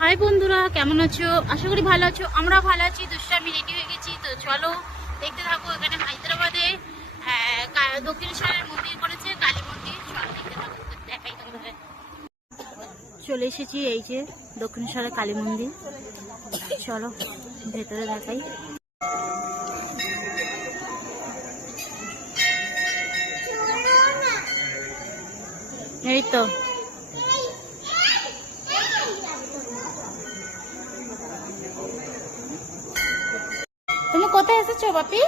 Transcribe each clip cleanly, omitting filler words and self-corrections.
High বন্ধুরা, কেমন আছো? আশা করি ভালো আছো। আমরা ভালো আছি। দুষ্টামি রেডি হয়ে গেছি, তো চলো দেখতে থাকো। এখানে হায়দ্রাবাদে দক্ষিণেশ্বরের মন্দির করেছে, কালী মন্দির। চলো দেখতে থাকো, দেখাই তোমাদের। চলে এসেছি এই যে দক্ষিণেশ্বরের কালী মন্দির। চলো ভেতরে দেখাই। এই তো তুমি কোথায় এসেছো বাপি?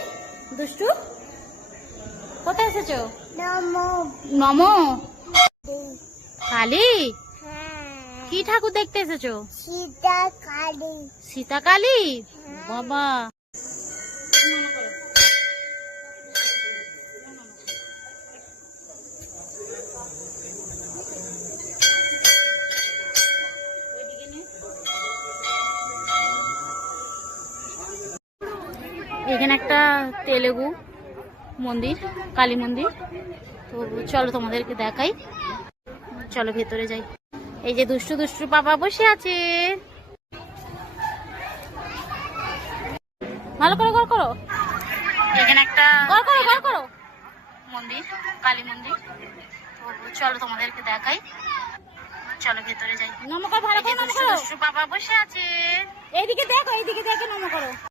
দুষ্টু, কোথায় এসেছো? নমো কালী। কি ঠাকুর দেখতে এসেছো? সীতা কালী। সীতা কালী। বাবা, এখানে একটা তেলেগু মন্দির, কালী মন্দির। তো চলো তোমাদেরকে দেখাই, চলো ভেতরে যাই। এই যে দুষ্টু দুষ্টু বাবা বসে আছে। ভালো করে গড় করো। এখানে একটা গড় করো মন্দির, কালী মন্দির। তো চলো তোমাদেরকে দেখাই, চলো ভেতরে যাই। নমস্কার, ভালো করে নমস্কার। দুষ্টু বাবা বসে আছে। এইদিকে দেখো, এইদিকে দেখে নমস্কার করো।